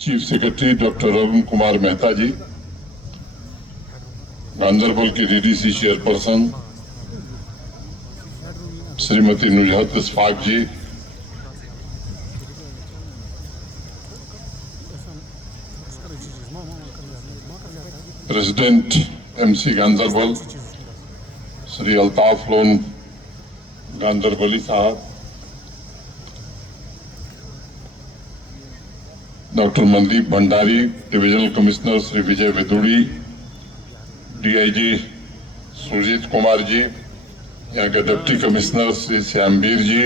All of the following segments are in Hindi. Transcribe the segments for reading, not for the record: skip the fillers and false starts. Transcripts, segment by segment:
Chief secretary doctor Arun Kumar Mehta ji, Ganderbal की DDC chairperson Shrimati Nuzhat Ishfaq ji, president MC Ganderbal Shri Altaf Lone Ganderbali Sahab, doctor Mandeep Bhandari, divisional commissioner Shri Vijay Vedudi, DIG Sujeet Kumar ji, यहाँ के डिप्टी कमिश्नर श्री श्यामवीर जी,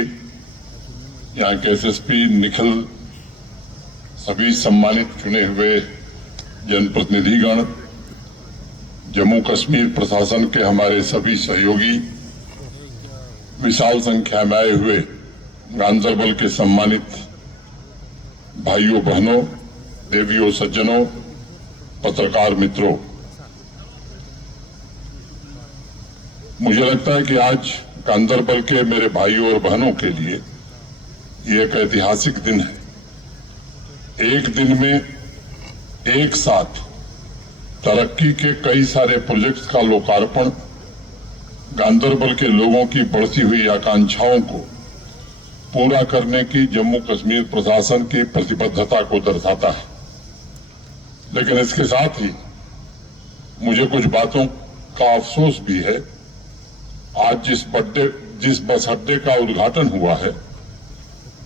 यहाँ के एसएसपी निखिल, सभी सम्मानित चुने हुए जनप्रतिनिधिगण, जम्मू कश्मीर प्रशासन के हमारे सभी सहयोगी, विशाल संख्या में आए हुए गांधरबल के सम्मानित भाइयों बहनों, देवियों सज्जनों, पत्रकार मित्रों, मुझे लगता है कि आज गांधरबल के मेरे भाइयों और बहनों के लिए ये एक ऐतिहासिक दिन है। एक दिन में एक साथ तरक्की के कई सारे प्रोजेक्ट्स का लोकार्पण गांधरबल के लोगों की बढ़ती हुई आकांक्षाओं को पूरा करने की जम्मू कश्मीर प्रशासन की प्रतिबद्धता को दर्शाता है। लेकिन इसके साथ ही मुझे कुछ बातों का अफसोस भी है। आज जिस बस अड्डे का उद्घाटन हुआ है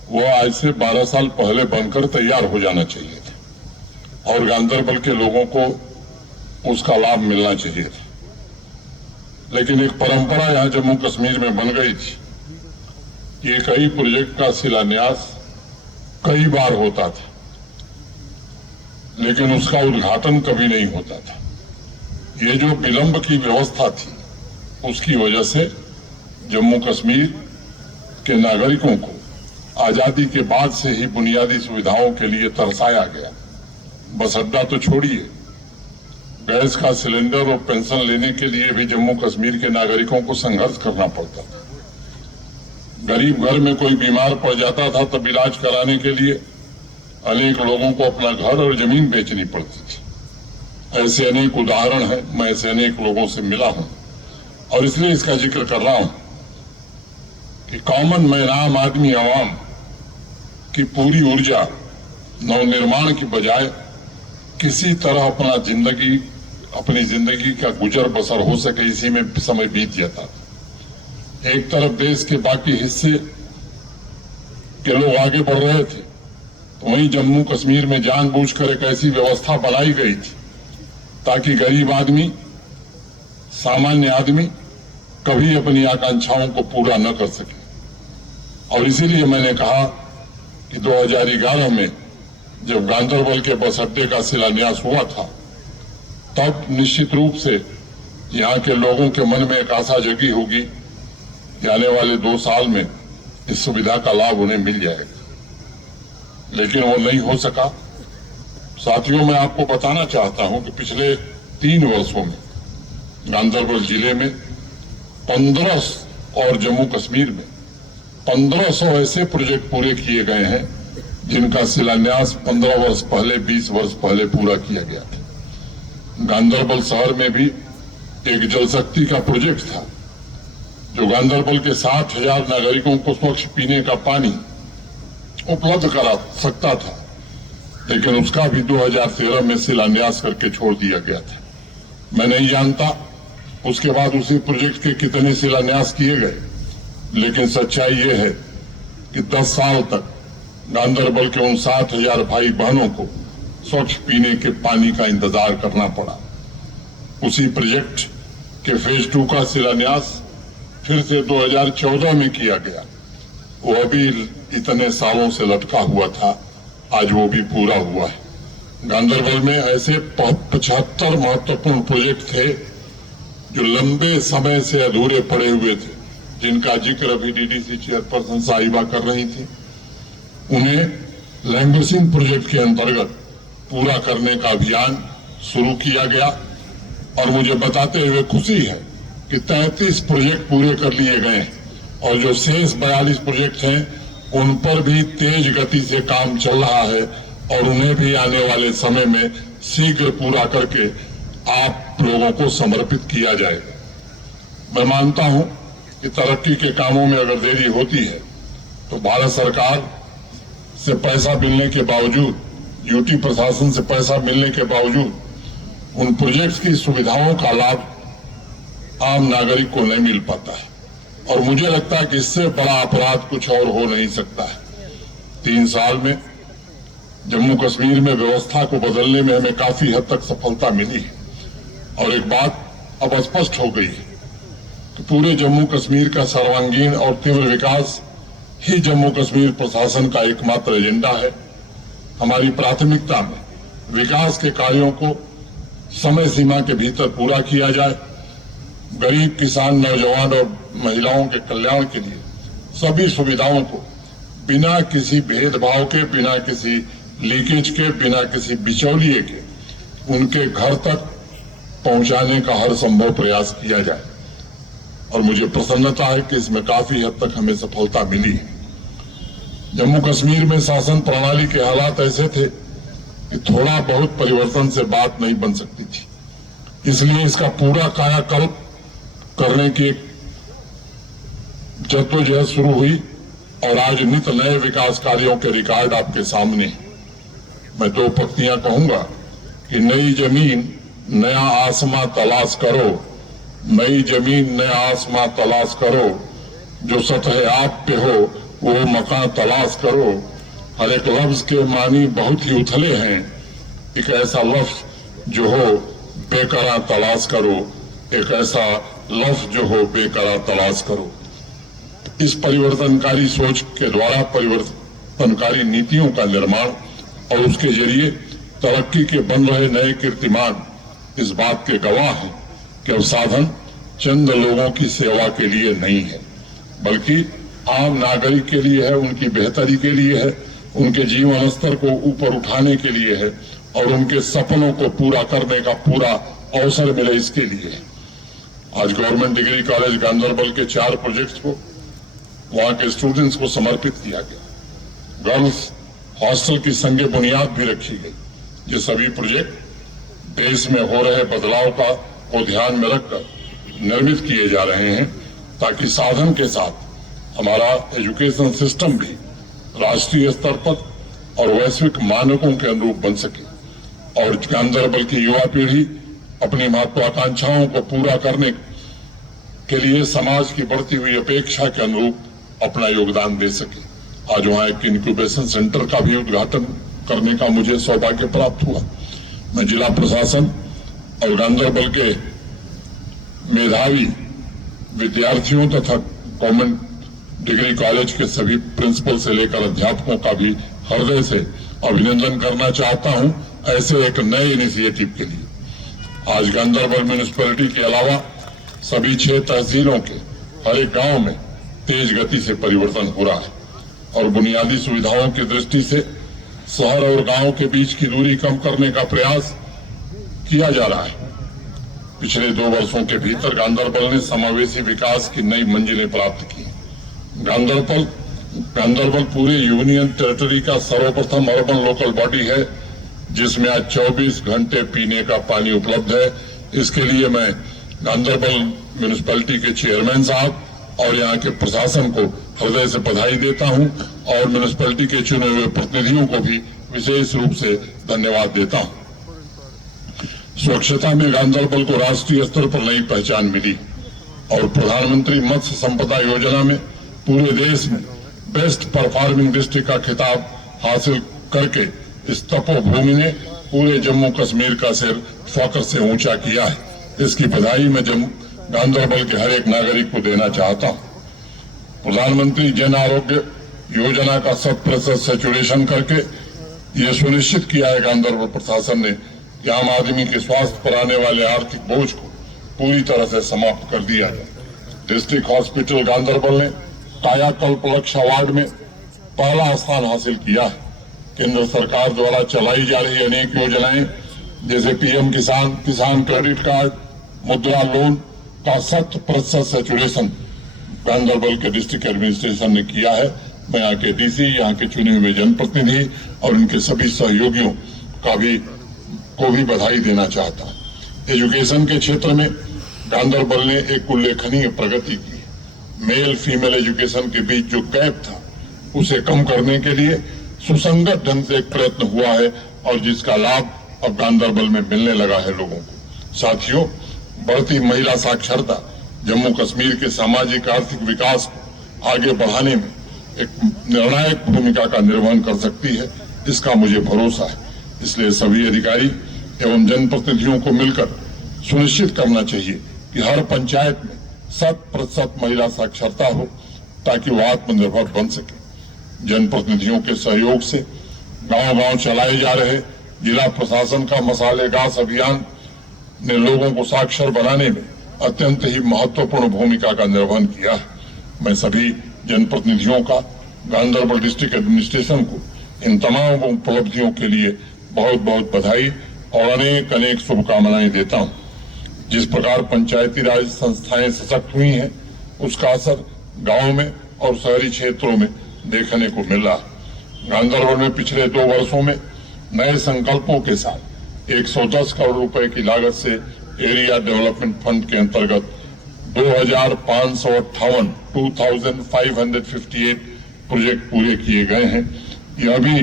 वह आज से 12 साल पहले बनकर तैयार हो जाना चाहिए था और गांधरबल के लोगों को उसका लाभ मिलना चाहिए था। लेकिन एक परंपरा यहां जम्मू कश्मीर में बन गई थी। ये कई प्रोजेक्ट का शिलान्यास कई बार होता था, लेकिन उसका उद्घाटन कभी नहीं होता था। ये जो विलंब की व्यवस्था थी, उसकी वजह से जम्मू कश्मीर के नागरिकों को आजादी के बाद से ही बुनियादी सुविधाओं के लिए तरसाया गया। बस अड्डा तो छोड़िए, गैस का सिलेंडर और पेंशन लेने के लिए भी जम्मू कश्मीर के नागरिकों को संघर्ष करना पड़ता था। गरीब घर में कोई बीमार पड़ जाता था तब इलाज कराने के लिए अनेक लोगों को अपना घर और जमीन बेचनी पड़ती थी। ऐसे अनेक उदाहरण हैं, मैं ऐसे अनेक लोगों से मिला हूं और इसलिए इसका जिक्र कर रहा हूं कि कॉमन मैन, आम आदमी, आवाम की पूरी ऊर्जा नवनिर्माण की बजाय किसी तरह अपनी जिंदगी का गुजर बसर हो सके इसी में समय बीत जाता था। एक तरफ देश के बाकी हिस्से के लोग आगे बढ़ रहे थे, तो वहीं जम्मू कश्मीर में जानबूझकर एक ऐसी व्यवस्था बनाई गई थी ताकि गरीब आदमी, सामान्य आदमी कभी अपनी आकांक्षाओं को पूरा न कर सके। और इसीलिए मैंने कहा कि 2011 में जब गांधरबल के बस अड्डे का शिलान्यास हुआ था, तब निश्चित रूप से यहाँ के लोगों के मन में एक आशा जगी होगी कि आने वाले 2 साल में इस सुविधा का लाभ उन्हें मिल जाएगा। लेकिन वो नहीं हो सका। साथियों, मैं आपको बताना चाहता हूं कि पिछले 3 वर्षों में गांधरबल जिले में 15 और जम्मू कश्मीर में 1500 ऐसे प्रोजेक्ट पूरे किए गए हैं जिनका शिलान्यास 15 वर्ष पहले, 20 वर्ष पहले पूरा किया गया था। गांधरबल शहर में भी एक जल शक्ति का प्रोजेक्ट था जो गांधरबल के 60,000 नागरिकों को स्वच्छ पीने का पानी उपलब्ध करा सकता था, लेकिन उसका भी 2013 में शिलान्यास करके छोड़ दिया गया था। मैं नहीं जानता उसके बाद उसी प्रोजेक्ट के कितने शिलान्यास किए गए, लेकिन सच्चाई ये है कि 10 साल तक गांधरबल के उन 60,000 भाई बहनों को स्वच्छ पीने के पानी का इंतजार करना पड़ा। उसी प्रोजेक्ट के फेज 2 का शिलान्यास फिर से 2014 में किया गया। वो अभी इतने सालों से लटका हुआ था, आज वो भी पूरा हुआ है। गांधरबल में ऐसे 75 महत्वपूर्ण प्रोजेक्ट थे जो लंबे समय से अधूरे पड़े हुए थे, जिनका जिक्र अभी डीडीसी चेयरपर्सन साहिबा कर रही थी। उन्हें लैंगोसिन प्रोजेक्ट के अंतर्गत पूरा करने का अभियान शुरू किया गया और मुझे बताते हुए खुशी है कि 33 प्रोजेक्ट पूरे कर लिए गए और जो शेष 42 प्रोजेक्ट हैं उन पर भी तेज गति से काम चल रहा है और उन्हें भी आने वाले समय में शीघ्र पूरा करके आप लोगों को समर्पित किया जाएगा। मैं मानता हूं कि तरक्की के कामों में अगर देरी होती है तो भारत सरकार से पैसा मिलने के बावजूद, यूटी प्रशासन से पैसा मिलने के बावजूद उन प्रोजेक्ट्स की सुविधाओं का लाभ आम नागरिक को नहीं मिल पाता है। और मुझे लगता है कि इससे बड़ा अपराध कुछ और हो नहीं सकता है। 3 साल में जम्मू कश्मीर में व्यवस्था को बदलने में हमें काफी हद तक सफलता मिली है। और एक बात अब स्पष्ट हो गई है कि पूरे जम्मू कश्मीर का सर्वांगीण और तीव्र विकास ही जम्मू कश्मीर प्रशासन का एकमात्र एजेंडा है। हमारी प्राथमिकता में विकास के कार्यों को समय सीमा के भीतर पूरा किया जाए। गरीब, किसान, नौजवान और महिलाओं के कल्याण के लिए सभी सुविधाओं को बिना किसी भेदभाव के, बिना किसी लीकेज के, बिना किसी बिचौलिए के उनके घर तक पहुंचाने का हर संभव प्रयास किया जाए। और मुझे प्रसन्नता है कि इसमें काफी हद तक हमें सफलता मिली है। जम्मू कश्मीर में शासन प्रणाली के हालात ऐसे थे कि थोड़ा बहुत परिवर्तन से बात नहीं बन सकती थी। इसलिए इसका पूरा कायाकल्प करने की एक जद्दोजहद शुरू हुई और आज नित नए विकास कार्यों के रिकॉर्ड आपके सामने हैं। मैं 2 पंक्तियां कहूंगा कि नई जमीन नया आसमां तलाश करो, नई जमीन नया आसमां तलाश करो, जो सतह आप पे हो वो मकान तलाश करो। हर एक लफ्ज के मानी बहुत ही उथले हैं, एक ऐसा लफ्ज जो हो बेकरार तलाश करो, एक ऐसा लफ्ज जो हो बेकरार तलाश करो। इस परिवर्तनकारी सोच के द्वारा परिवर्तनकारी नीतियों का निर्माण और उसके जरिए तरक्की के बन रहे नए कीर्तिमान इस बात के गवाह हैं कि अब साधन चंद लोगों की सेवा के लिए नहीं है, बल्कि आम नागरिक के लिए है, उनकी बेहतरी के लिए है, उनके जीवन स्तर को ऊपर उठाने के लिए है और उनके सपनों को पूरा करने का पूरा अवसर मिले इसके लिए है। आज गवर्नमेंट डिग्री कॉलेज गांधरबल के 4 प्रोजेक्ट्स को वहां के स्टूडेंट्स को समर्पित किया गया। गर्ल्स हॉस्टल की संगे बुनियाद भी रखी गई। ये सभी प्रोजेक्ट देश में हो रहे बदलाव को ध्यान में रखकर निर्मित किए जा रहे हैं ताकि साधन के साथ हमारा एजुकेशन सिस्टम भी राष्ट्रीय स्तर पर और वैश्विक मानकों के अनुरूप बन सके और गांधरबल की युवा पीढ़ी अपनी महत्वाकांक्षाओं को पूरा करने के लिए समाज की बढ़ती हुई अपेक्षा के अनुरूप अपना योगदान दे सके। आज वहां एक इंक्यूबेशन सेंटर का भी उद्घाटन करने का मुझे सौभाग्य प्राप्त हुआ। मैं जिला प्रशासन और गांधरबल के मेधावी विद्यार्थियों तथा गवर्नमेंट डिग्री कॉलेज के सभी प्रिंसिपल से लेकर अध्यापकों का भी हृदय से अभिनंदन करना चाहता हूं ऐसे एक नए इनिशिएटिव के लिए। आज गांधरबल म्यूनिसिपैलिटी के अलावा सभी 6 तहसीलों के हर एक गांव में तेज गति से परिवर्तन हो रहा है और बुनियादी सुविधाओं की दृष्टि से शहर और गांव के बीच की दूरी कम करने का प्रयास किया जा रहा है। पिछले 2 वर्षों के भीतर गांधरबल ने समावेशी विकास की नई मंजिलें प्राप्त की। गांधरबल पूरे यूनियन टेरिटरी का सर्वप्रथम अर्बन लोकल बॉडी है जिसमें आज 24 घंटे पीने का पानी उपलब्ध है। इसके लिए मैं गांधरबल म्यूनिसिपैलिटी के चेयरमैन साहब और यहाँ के प्रशासन को हृदय से बधाई देता हूँ और म्यूनिसिपैलिटी के चुने हुए प्रतिनिधियों को भी विशेष रूप से धन्यवाद देता हूँ। स्वच्छता में गांधरबल को राष्ट्रीय स्तर पर नई पहचान मिली और प्रधानमंत्री मत्स्य संपदा योजना में पूरे देश में बेस्ट परफॉर्मिंग डिस्ट्रिक्ट का खिताब हासिल करके इस तपोभूमि ने पूरे जम्मू कश्मीर का सिर फख्र से ऊंचा किया है। इसकी बधाई मैं गांधरबल के हर एक नागरिक को देना चाहता हूं। प्रधानमंत्री जन आरोग्य योजना का 100% सैचुरेशन करके ये सुनिश्चित किया है गांधरबल प्रशासन ने कि आम आदमी के स्वास्थ्य पर आने वाले आर्थिक बोझ को पूरी तरह से समाप्त कर दिया जाए। डिस्ट्रिक्ट हॉस्पिटल गांधरबल ने कायाकल्प लक्ष्य अवार्ड में पहला स्थान हासिल किया है। केंद्र सरकार द्वारा चलाई जा रही अनेक योजनाएं जैसे पीएम किसान, किसान क्रेडिट कार्ड, मुद्रा लोन का 100% सैचुरेशन गांधरबल के डिस्ट्रिक्ट एडमिनिस्ट्रेशन ने किया है मैं यहाँ के डीसी, यहाँ के चुने हुए जनप्रतिनिधि और उनके सभी सहयोगियों को भी बधाई देना चाहता हूँ। एजुकेशन के क्षेत्र में गांधरबल ने एक उल्लेखनीय प्रगति की। मेल फीमेल एजुकेशन के बीच जो गैप था उसे कम करने के लिए सुसंगत ढंग से एक प्रयत्न हुआ है और जिसका लाभ अब गांधरबल में मिलने लगा है लोगों को। साथियों, बढ़ती महिला साक्षरता जम्मू कश्मीर के सामाजिक आर्थिक विकास को आगे बढ़ाने में एक निर्णायक भूमिका का निर्वहन कर सकती है, इसका मुझे भरोसा है। इसलिए सभी अधिकारी एवं जनप्रतिनिधियों को मिलकर सुनिश्चित करना चाहिए कि हर पंचायत में 100% महिला साक्षरता हो ताकि वो आत्मनिर्भर बन सके। जनप्रतिनिधियों के सहयोग से गांव-गांव चलाए जा रहे जिला प्रशासन का मसाले घास अभियान ने लोगों को साक्षर बनाने में अत्यंत ही महत्वपूर्ण भूमिका का निर्वहन किया है। मैं सभी जनप्रतिनिधियों का, गांधरबल डिस्ट्रिक्ट एडमिनिस्ट्रेशन को इन तमाम उपलब्धियों के लिए बहुत बहुत बधाई और अनेक अनेक शुभकामनाएं देता हूं। जिस प्रकार पंचायती राज संस्थाएं सशक्त हुई हैं, उसका असर गांव में और शहरी क्षेत्रों में देखने को मिल रहा है। गांधरबल में पिछले 2 वर्षों में नए संकल्पों के साथ 110 करोड़ रुपए की लागत से एरिया डेवलपमेंट फंड के अंतर्गत 2558 प्रोजेक्ट पूरे किए गए हैं। यह भी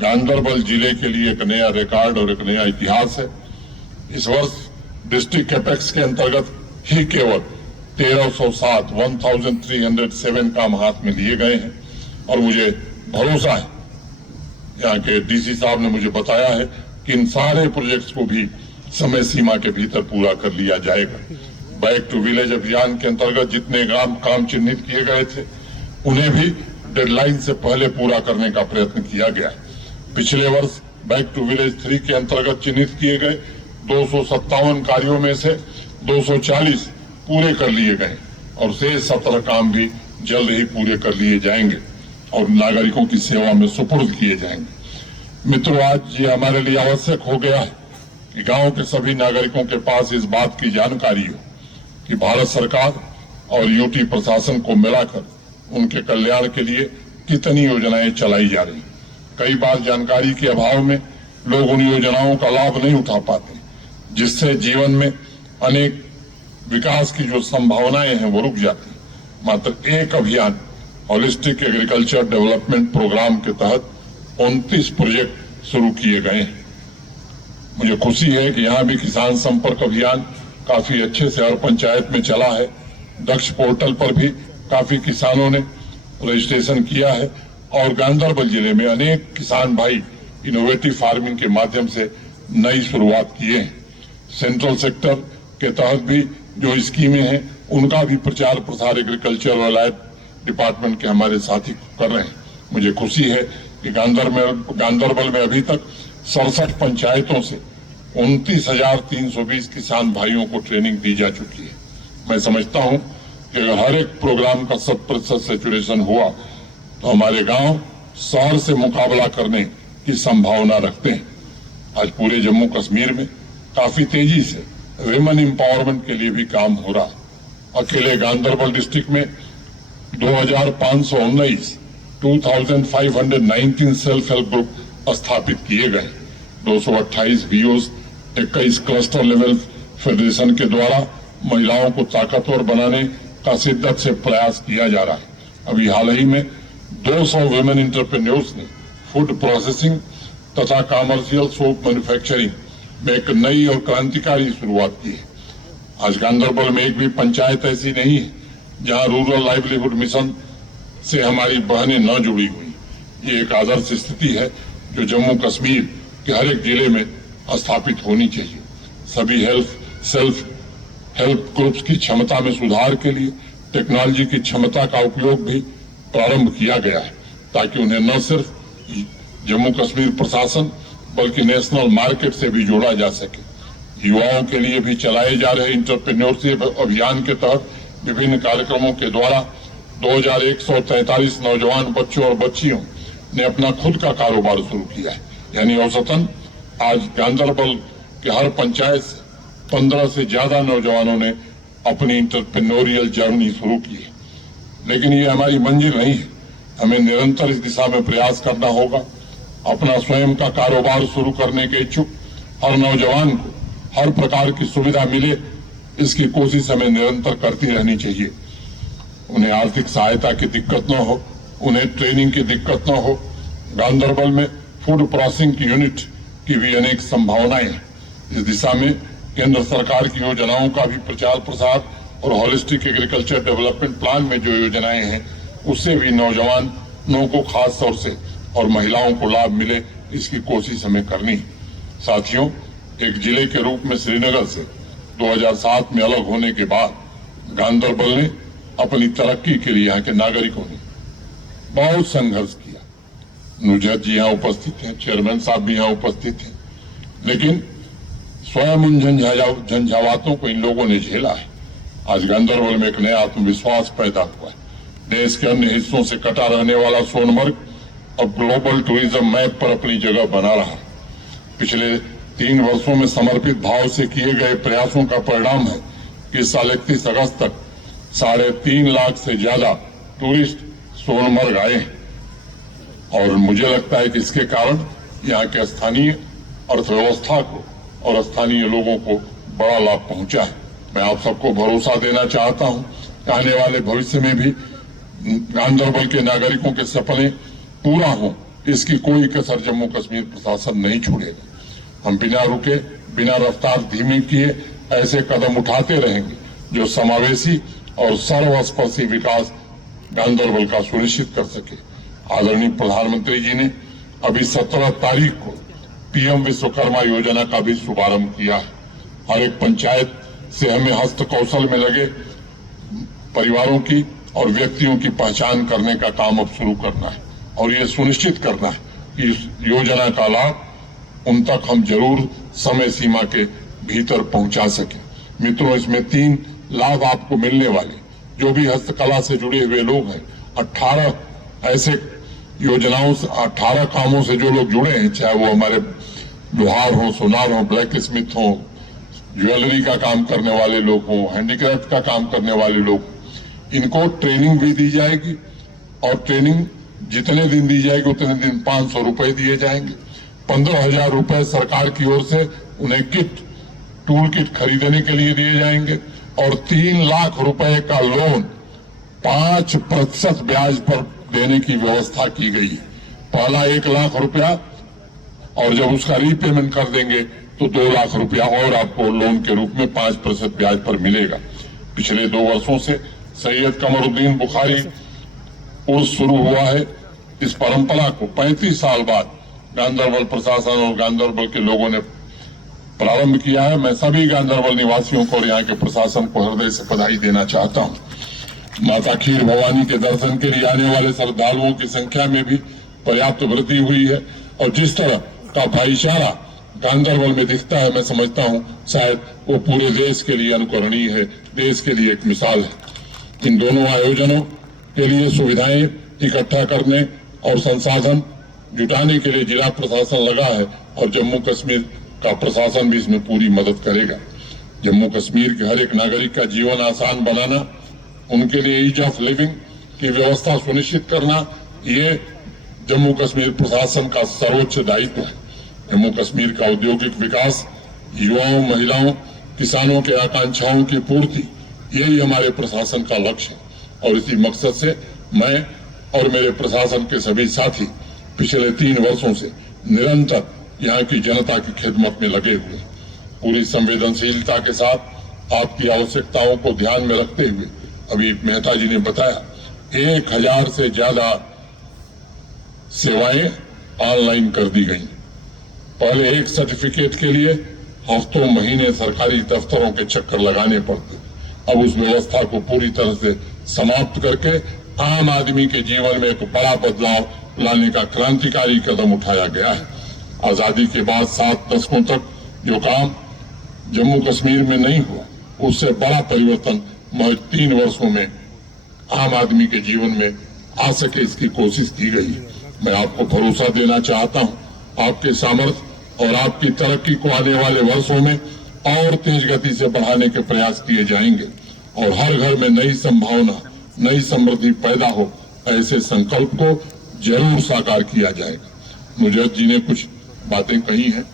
गांधरबल जिले के लिए एक नया रिकॉर्ड और एक नया इतिहास है। इस वर्ष डिस्ट्रिक्ट कैपेक्स के अंतर्गत ही केवल 1307 काम हाथ में लिए गए हैं और मुझे भरोसा है, यहाँ के डीसी साहब ने मुझे बताया है कि इन सारे प्रोजेक्ट्स को भी समय सीमा के भीतर पूरा कर लिया जाएगा। बैक टू विलेज अभियान के अंतर्गत जितने काम चिन्हित किए गए थे उन्हें भी डेडलाइन से पहले पूरा करने का प्रयत्न किया गया है। पिछले वर्ष बैक टू विलेज 3 के अंतर्गत चिन्हित किए गए 257 कार्यों में से 240 पूरे कर लिए गए और शेष 17 काम भी जल्द ही पूरे कर लिए जाएंगे और नागरिकों की सेवा में सुपुर्द किए जाएंगे। मित्रों, आज ये हमारे लिए आवश्यक हो गया है कि गांव के सभी नागरिकों के पास इस बात की जानकारी हो कि भारत सरकार और यूटी प्रशासन को मिलाकर उनके कल्याण के लिए कितनी योजनाएं चलाई जा रही। कई बार जानकारी के अभाव में लोग उन योजनाओं का लाभ नहीं उठा पाते, जिससे जीवन में अनेक विकास की जो संभावनाएं हैं वो रुक जाती। मात्र एक अभियान होलिस्टिक एग्रीकल्चर डेवलपमेंट प्रोग्राम के तहत 29 प्रोजेक्ट शुरू किए गए हैं। मुझे खुशी है कि यहाँ भी किसान संपर्क अभियान काफी अच्छे से हर पंचायत में चला है। दक्ष पोर्टल पर भी काफी किसानों ने रजिस्ट्रेशन किया है और गांधरबल जिले में अनेक किसान भाई इनोवेटिव फार्मिंग के माध्यम से नई शुरुआत किए हैं। सेंट्रल सेक्टर के तहत भी जो स्कीमें हैं उनका भी प्रचार प्रसार एग्रीकल्चर और लैब डिपार्टमेंट के हमारे साथी कर रहे हैं। मुझे खुशी है कि गांधरबल में अभी तक 67 पंचायतों से 29,320 किसान भाइयों को ट्रेनिंग दी जा चुकी है। मैं समझता हूं कि अगर हर एक प्रोग्राम का 100% सैचुरेशन हुआ तो हमारे गांव शहर से मुकाबला करने की संभावना रखते हैं। आज पूरे जम्मू कश्मीर में काफी तेजी से विमेन एम्पावरमेंट के लिए भी काम हो रहा है। अकेले गांधरबल डिस्ट्रिक्ट में 2519 सेल्फ हेल्प ग्रुप स्थापित किए गए। 228 बीओस, 21 क्लस्टर लेवल फेडरेशन के द्वारा महिलाओं को ताकतवर बनाने का शिद्दत से प्रयास किया जा रहा है। अभी हाल ही में 200 वुमेन एंटरप्रेन्योर्स ने फूड प्रोसेसिंग तथा कमर्शियल सोप मैन्युफैक्चरिंग में एक नई और क्रांतिकारी शुरुआत की है। आज गांधरबल में एक भी पंचायत ऐसी नहीं है जहां रूरल लाइवलीहुड मिशन से हमारी बहनें न जुड़ी हुई। ये एक आदर्श स्थिति है जो जम्मू कश्मीर के हर एक जिले में स्थापित होनी चाहिए। सभी सेल्फ हेल्प ग्रुप्स की क्षमता में सुधार के लिए टेक्नोलॉजी की क्षमता का उपयोग भी प्रारंभ किया गया है ताकि उन्हें न सिर्फ जम्मू कश्मीर प्रशासन बल्कि नेशनल मार्केट से भी जोड़ा जा सके। युवाओं के लिए भी चलाए जा रहे एंटरप्रेन्योरशिप अभियान के तहत विभिन्न कार्यक्रमों के द्वारा 2143 नौजवान बच्चों और बच्चियों ने अपना खुद का कारोबार शुरू किया है। यानी औसतन आज गांधरबल के हर पंचायत से 15 से ज्यादा नौजवानों ने अपनी एंटरप्रेन्योरियल जर्नी शुरू की है। लेकिन ये हमारी मंजिल नहीं है। हमें निरंतर इस दिशा में प्रयास करना होगा। अपना स्वयं का कारोबार शुरू करने के इच्छुक हर नौजवान को हर प्रकार की सुविधा मिले, इसकी कोशिश हमें निरंतर करती रहनी चाहिए। उन्हें आर्थिक सहायता की दिक्कत न हो, उन्हें ट्रेनिंग की दिक्कत न हो। गांधरबल में फूड प्रोसेसिंग की यूनिट की भी अनेक संभावनाएं हैं। इस दिशा में केंद्र सरकार की योजनाओं का भी प्रचार प्रसार और होलिस्टिक एग्रीकल्चर डेवलपमेंट प्लान में जो योजनाएं हैं उससे भी नौजवानों को खास तौर से और महिलाओं को लाभ मिले, इसकी कोशिश हमें करनी है। साथियों, एक जिले के रूप में श्रीनगर से 2007 में अलग होने के बाद गांधरबल ने अपनी तरक्की के लिए यहाँ के नागरिकों ने बहुत संघर्ष किया। नुजहत जी यहाँ उपस्थित हैं, चेयरमैन साहब भी यहाँ उपस्थित हैं, लेकिन स्वयं उन झंझावातों को इन लोगों ने झेला है। आज गांधरबल में एक नया आत्मविश्वास पैदा हुआ है। देश के अन्य हिस्सों से कटा रहने वाला सोनमर्ग अब ग्लोबल टूरिज्म मैप पर अपनी जगह बना रहा है। पिछले 3 वर्षों में समर्पित भाव से किए गए प्रयासों का परिणाम है कि इस साल 31 अगस्त तक 3.5 लाख से ज्यादा टूरिस्ट सोनमर्ग आए हैं और मुझे लगता है कि इसके कारण यहाँ के स्थानीय अर्थव्यवस्था को और स्थानीय लोगों को बड़ा लाभ पहुंचा है। मैं आप सबको भरोसा देना चाहता हूं कि आने वाले भविष्य में भी गांधरबल के नागरिकों के सपने पूरा हो, इसकी कोई कसर जम्मू कश्मीर प्रशासन नहीं छोड़ेगा। हम बिना रुके, बिना रफ्तार धीमी किए ऐसे कदम उठाते रहेंगे जो समावेशी और सर्वस्पर्शी विकास गांधरबल का सुनिश्चित कर सके। आदरणीय प्रधानमंत्री जी ने अभी 17 तारीख को पीएम विश्वकर्मा योजना का भी शुभारंभ किया है। हर एक पंचायत से हमें हस्त कौशल में लगे परिवारों की और व्यक्तियों की पहचान करने का काम अब शुरू करना है और ये सुनिश्चित करना है कि इस योजना का लाभ उन तक हम जरूर समय सीमा के भीतर पहुंचा सकें। मित्रों, इसमें 3 लाभ आपको मिलने वाले, जो भी हस्तकला से जुड़े हुए लोग हैं, 18 ऐसे योजनाओं से 18 कामों से जो लोग जुड़े हैं, चाहे वो हमारे लोहार हो, सोनार हो, ब्लैक स्मिथ हो, ज्वेलरी का काम करने वाले लोग हो, हैंडीक्राफ्ट का काम करने वाले लोग, इनको ट्रेनिंग भी दी जाएगी और ट्रेनिंग जितने दिन दी जाएगी उतने दिन 500 रुपए दिए जाएंगे। 15,000 रुपए सरकार की ओर से उन्हें टूल किट खरीदने के लिए दिए जाएंगे और 3 लाख रुपए का लोन 5% ब्याज पर देने की व्यवस्था की गई है। पहला 1 लाख रुपया और जब उसका रीपेमेंट कर देंगे तो 2 लाख रुपया और आपको लोन के रूप में 5% ब्याज पर मिलेगा। पिछले 2 वर्षों से सैयद कमरुद्दीन बुखारी उर्स शुरू हुआ है। इस परंपरा को 35 साल बाद गांधरबल प्रशासन और गांधरबल के लोगों ने प्रारंभ किया है। मैं सभी गांधरबल निवासियों को और यहाँ के प्रशासन को हृदय से बधाई देना चाहता हूँ। माता खीर भवानी के दर्शन के लिए आने वाले श्रद्धालुओं की संख्या में भी पर्याप्त वृद्धि हुई है और जिस तरह का भाईचारा गांधरबल में दिखता है, मैं समझता हूँ शायद वो पूरे देश के लिए अनुकरणीय है, देश के लिए एक मिसाल है। इन दोनों आयोजनों के लिए सुविधाएं इकट्ठा करने और संसाधन जुटाने के लिए जिला प्रशासन लगा है और जम्मू कश्मीर का प्रशासन भी इसमें पूरी मदद करेगा। जम्मू कश्मीर के हर एक नागरिक का जीवन आसान बनाना, उनके लिए ईज ऑफ लिविंग की व्यवस्था सुनिश्चित करना, ये जम्मू कश्मीर प्रशासन का सर्वोच्च दायित्व है। जम्मू कश्मीर का औद्योगिक विकास, युवाओं, महिलाओं, किसानों के आकांक्षाओं की पूर्ति, यही हमारे प्रशासन का लक्ष्य है और इसी मकसद से मैं और मेरे प्रशासन के सभी साथी पिछले 3 वर्षों से निरंतर यहाँ की जनता की खिदमत में लगे हुए, पूरी संवेदनशीलता के साथ आपकी आवश्यकताओं को ध्यान में रखते हुए। अभी मेहता जी ने बताया 1000 से ज्यादा सेवाएं ऑनलाइन कर दी गई। पहले एक सर्टिफिकेट के लिए हफ्तों महीने सरकारी दफ्तरों के चक्कर लगाने पड़ते, अब उस व्यवस्था को पूरी तरह से समाप्त करके आम आदमी के जीवन में एक बड़ा बदलाव लाने का क्रांतिकारी कदम उठाया गया है। आजादी के बाद 7 दशकों तक जो काम जम्मू कश्मीर में नहीं हुआ, उससे बड़ा परिवर्तन महज 3 वर्षों में आम आदमी के जीवन में आ सके, इसकी कोशिश की गई है। मैं आपको भरोसा देना चाहता हूं, आपके सामर्थ्य और आपकी तरक्की को आने वाले वर्षों में और तेज गति से बढ़ाने के प्रयास किए जाएंगे और हर घर में नई संभावना, नई समृद्धि पैदा हो, ऐसे संकल्प को जरूर साकार किया जाएगा। नुजैद जी ने कुछ बातें कही हैं।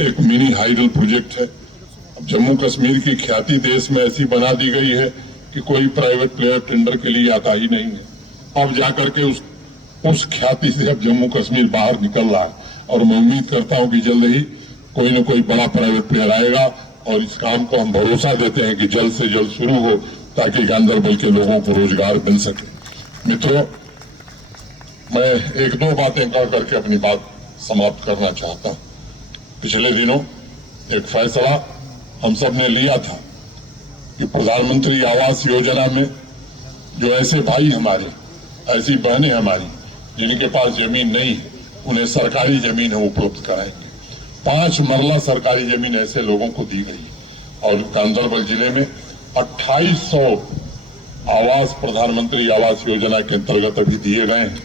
एक मिनी हाइडल प्रोजेक्ट है। अब जम्मू कश्मीर की ख्याति देश में ऐसी बना दी गई है कि कोई प्राइवेट प्लेयर टेंडर के लिए आता ही नहीं है। अब जाकर के उस ख्याति से अब जम्मू कश्मीर बाहर निकल रहा है और मैं उम्मीद करता हूं कि जल्द ही कोई न कोई बड़ा प्राइवेट प्लेयर आएगा और इस काम को हम भरोसा देते हैं कि जल्द से जल्द शुरू हो ताकि गांधरबल के लोगों को रोजगार मिल सके। मित्रों, मैं एक दो बातें कह करके अपनी बात समाप्त करना चाहता हूं। पिछले दिनों एक फैसला हम सब ने लिया था कि प्रधानमंत्री आवास योजना में जो ऐसे भाई हमारे, ऐसी बहनें हमारी जिनके पास जमीन नहीं है, उन्हें सरकारी जमीन हम उपलब्ध कराएंगे। 5 मरला सरकारी जमीन ऐसे लोगों को दी गई और गांधरबल जिले में 2800 आवास प्रधानमंत्री आवास योजना के अंतर्गत अभी दिए गए हैं।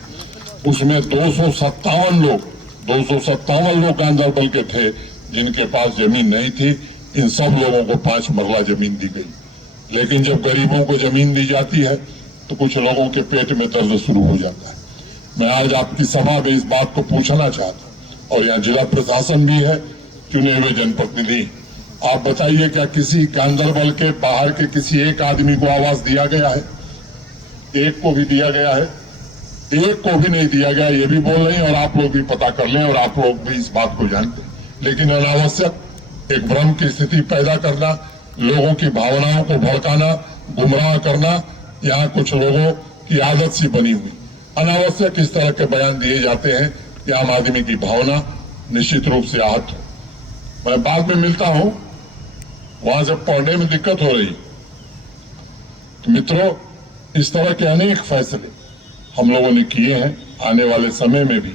उसमें 257 लोग गांधरबल के थे जिनके पास जमीन नहीं थी। इन सब लोगों को 5 मरला जमीन दी गई। लेकिन जब गरीबों को जमीन दी जाती है तो कुछ लोगों के पेट में दर्द शुरू हो जाता है। मैं आज आपकी सभा में इस बात को पूछना चाहता हूं और यहाँ जिला प्रशासन भी है, चुने हुए जनप्रतिनिधि। आप बताइए, क्या किसी गांधरबल के बाहर के किसी एक आदमी को आवास दिया गया है? एक को भी दिया गया है? एक को भी नहीं दिया गया। ये भी बोल रहे हैं और आप लोग भी पता कर लें और आप लोग भी इस बात को जानते हैं। लेकिन अनावश्यक एक भ्रम की स्थिति पैदा करना, लोगों की भावनाओं को भड़काना, गुमराह करना, यहाँ कुछ लोगों की आदत सी बनी हुई। अनावश्यक इस तरह के बयान दिए जाते हैं कि आम आदमी की भावना निश्चित रूप से आहत हो। मैं बाद में मिलता हूं, वहां से पढ़ने में दिक्कत हो रही। तो मित्रों, इस तरह के अनेक फैसले हम लोगों ने किए हैं। आने वाले समय में भी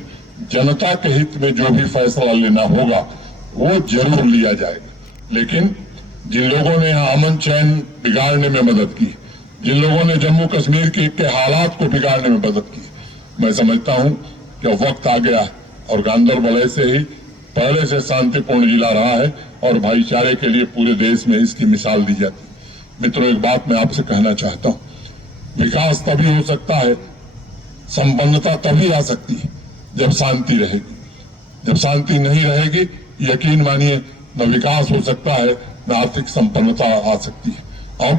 जनता के हित में जो भी फैसला लेना होगा वो जरूर लिया जाएगा। लेकिन जिन लोगों ने यहाँ अमन चैन बिगाड़ने में मदद की, जिन लोगों ने जम्मू कश्मीर के हालात को बिगाड़ने में मदद की, मैं समझता हूं कि वक्त आ गया और गांधरबल ऐसे ही पहले से शांतिपूर्ण जिला रहा है और भाईचारे के लिए पूरे देश में इसकी मिसाल दी जाती है। मित्रों, एक बात मैं आपसे कहना चाहता हूं, विकास तभी हो सकता है, संपन्नता तभी आ सकती है जब शांति रहेगी। जब शांति नहीं रहेगी, यकीन मानिए, न विकास हो सकता है न आर्थिक संपन्नता आ सकती है। अब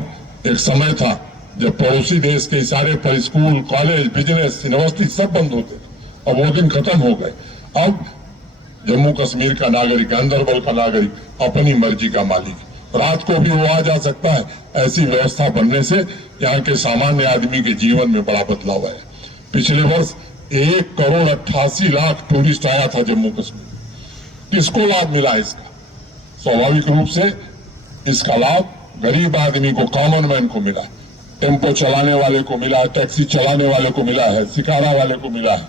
एक समय था जब पड़ोसी देश के इशारे पर स्कूल, कॉलेज, बिजनेस, यूनिवर्सिटी सब बंद होते थे। अब वो दिन खत्म हो गए। अब जम्मू कश्मीर का नागरिक, गांधरबल का नागरिक अपनी मर्जी का मालिक, रात को भी वो आ जा सकता है। ऐसी व्यवस्था बनने से यहाँ के सामान्य आदमी के जीवन में बड़ा बदलाव है। पिछले वर्ष 1,88,00,000 टूरिस्ट आया था जम्मू कश्मीर। किसको लाभ मिला इसका? स्वाभाविक रूप से इसका लाभ गरीब आदमी को, कॉमन मैन को मिला। टेम्पो चलाने वाले को मिला, टैक्सी चलाने वाले को मिला है, शिकारा वाले को मिला है,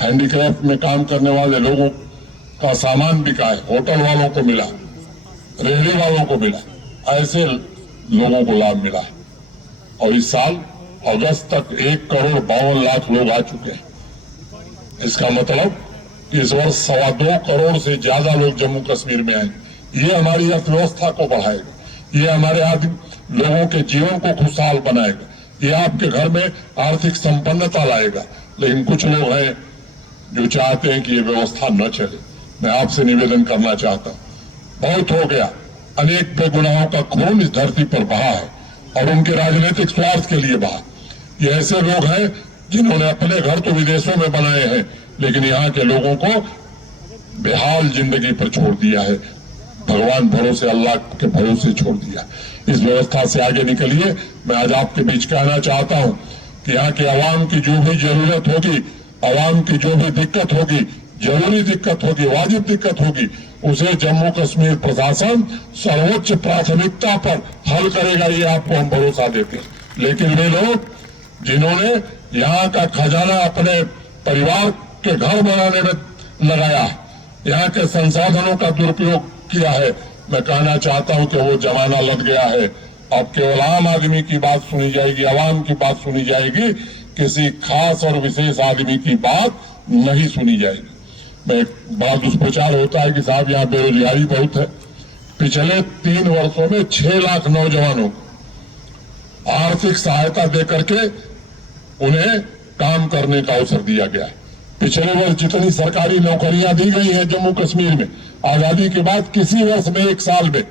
हैंडीक्राफ्ट में काम करने वाले लोगों का सामान बिका है, होटल वालों को मिला, रेहड़ी वालों को मिला। ऐसे लोगों को लाभ मिला है। और इस साल अगस्त तक 1,52,00,000 लोग आ चुके हैं। इसका मतलब कि इस वर्ष 2.25 करोड़ से ज्यादा लोग जम्मू कश्मीर में आएंगे। ये हमारी अर्थव्यवस्था को बढ़ाएगा, ये हमारे आदमी लोगों के जीवन को खुशहाल बनाएगा, ये आपके घर में आर्थिक संपन्नता लाएगा। लेकिन कुछ लोग हैं जो चाहते हैं कि ये व्यवस्था न चले। मैं आपसे निवेदन करना चाहता हूं, बहुत हो गया। अनेक बेगुनाहों का खून इस धरती पर बहा है और उनके राजनीतिक स्वार्थ के लिए बहा। ये ऐसे लोग हैं जिन्होंने अपने घर तो विदेशों में बनाए हैं, लेकिन यहाँ के लोगों को बेहाल जिंदगी पर छोड़ दिया है, भगवान भरोसे, अल्लाह के भरोसे छोड़ दिया। इस व्यवस्था से आगे निकलिए। मैं आज आपके बीच कहना चाहता हूं कि यहाँ के आवाम की जो भी जरूरत होगी, आवाम की जो भी दिक्कत होगी, जरूरी दिक्कत होगी, वाजिब दिक्कत होगी, उसे जम्मू कश्मीर प्रशासन सर्वोच्च प्राथमिकता पर हल करेगा, ये आपको हम भरोसा देते हैं। लेकिन वे लोग जिन्होंने यहाँ का खजाना अपने परिवार के घर बनाने में लगाया, यहाँ के संसाधनों का दुरुपयोग किया है, मैं कहना चाहता हूं कि वो जमाना लग गया है। अब केवल आम आदमी की बात सुनी जाएगी, आवाम की बात सुनी जाएगी, किसी खास और विशेष आदमी की बात नहीं सुनी जाएगी। मैं बड़ा दुष्प्रचार होता है कि साहब यहाँ बेरोजगारी बहुत है। पिछले 3 वर्षों में 6 लाख नौजवानों को आर्थिक सहायता देकर के उन्हें काम करने का अवसर दिया गया है। पिछले वर्ष जितनी सरकारी नौकरियां दी गई हैं जम्मू कश्मीर में, आजादी के बाद किसी वर्ष में, एक साल में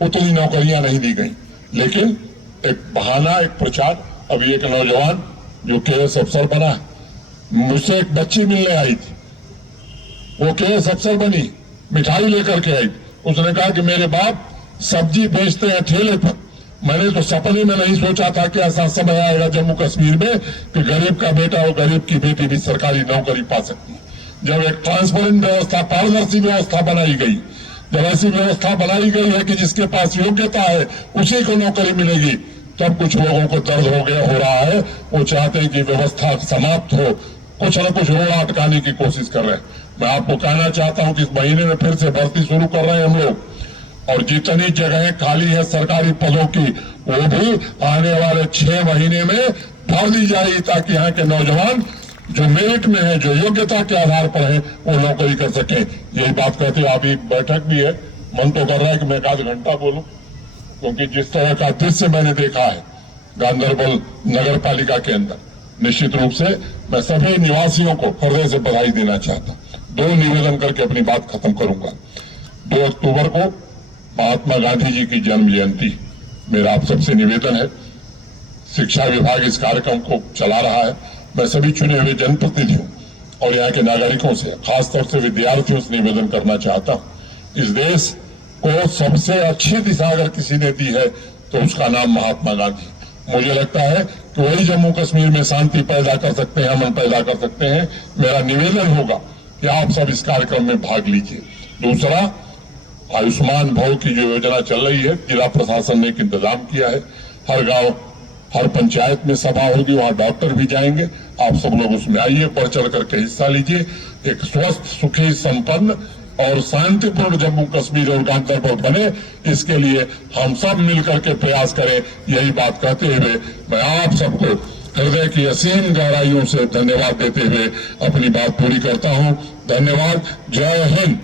उतनी नौकरियां नहीं दी गई। लेकिन एक बहाना, एक प्रचार। अभी एक नौजवान जो केएस अफसर बना, मुझसे एक बच्ची मिलने आई थी, वो केएस अफसर बनी, मिठाई लेकर के आई। उसने कहा कि मेरे बाप सब्जी बेचते हैं ठेले पर। मैंने तो सपने में नहीं सोचा था कि ऐसा समय आएगा जम्मू कश्मीर में कि गरीब का बेटा और गरीब की बेटी भी सरकारी नौकरी पा सकती है। जब एक ट्रांसपेरेंट व्यवस्था, पारदर्शी व्यवस्था बनाई गई, जब ऐसी व्यवस्था बनाई गई है कि जिसके पास योग्यता है उसी को नौकरी मिलेगी, तब कुछ लोगों को दर्द हो रहा है। वो चाहते हैं कि व्यवस्था समाप्त हो, कुछ न कुछ रोड़ा अटकाने की कोशिश कर रहे हैं। मैं आपको कहना चाहता हूं कि इस महीने में फिर से भर्ती शुरू कर रहे हैं हम लोग, और जितनी जगहें खाली है सरकारी पदों की, वो भी आने वाले 6 महीने में भर दी जाएगी, ताकि यहाँ के नौजवान जो मेरिट में है, जो योग्यता के आधार पर है, वो नौकरी कर सके। यही बात कहते हैं। अभी बैठक भी है, मन तो कर रहा है कि मैं एक आध घंटा बोलूं, क्योंकि जिस तरह का दृश्य मैंने देखा है गांधरबल नगर पालिका के अंदर, निश्चित रूप से मैं सभी निवासियों को हृदय से बधाई देना चाहता हूं। 2 निवेदन करके अपनी बात खत्म करूंगा। 2 अक्टूबर को महात्मा गांधी जी की जन्म जयंती। मेरा आप सबसे निवेदन है, शिक्षा विभाग इस कार्यक्रम को चला रहा है। मैं सभी चुने हुए जनप्रतिनिधियों और यहाँ के नागरिकों से, खासतौर से विद्यार्थियों से निवेदन करना चाहता हूँ, इस देश को सबसे अच्छी दिशा अगर किसी ने दी है तो उसका नाम महात्मा गांधी। मुझे लगता है कि वही जम्मू कश्मीर में शांति पैदा कर सकते हैं, अमन पैदा कर सकते हैं। मेरा निवेदन होगा कि आप सब इस कार्यक्रम में भाग लीजिए। दूसरा, आयुष्मान भव की जो योजना चल रही है, जिला प्रशासन ने एक इंतजाम किया है। हर गांव, हर पंचायत में सभा होगी, वहां डॉक्टर भी जाएंगे। आप सब लोग उसमें आइए, बढ़ चढ़ करके हिस्सा लीजिए। एक स्वस्थ, सुखी, संपन्न और शांतिपूर्ण जम्मू कश्मीर और गांधरबल बने, इसके लिए हम सब मिलकर के प्रयास करें। यही बात कहते हुए मैं आप सबको हृदय की असीम गहराइयों से धन्यवाद देते हुए अपनी बात पूरी करता हूं। धन्यवाद। जय हिंद।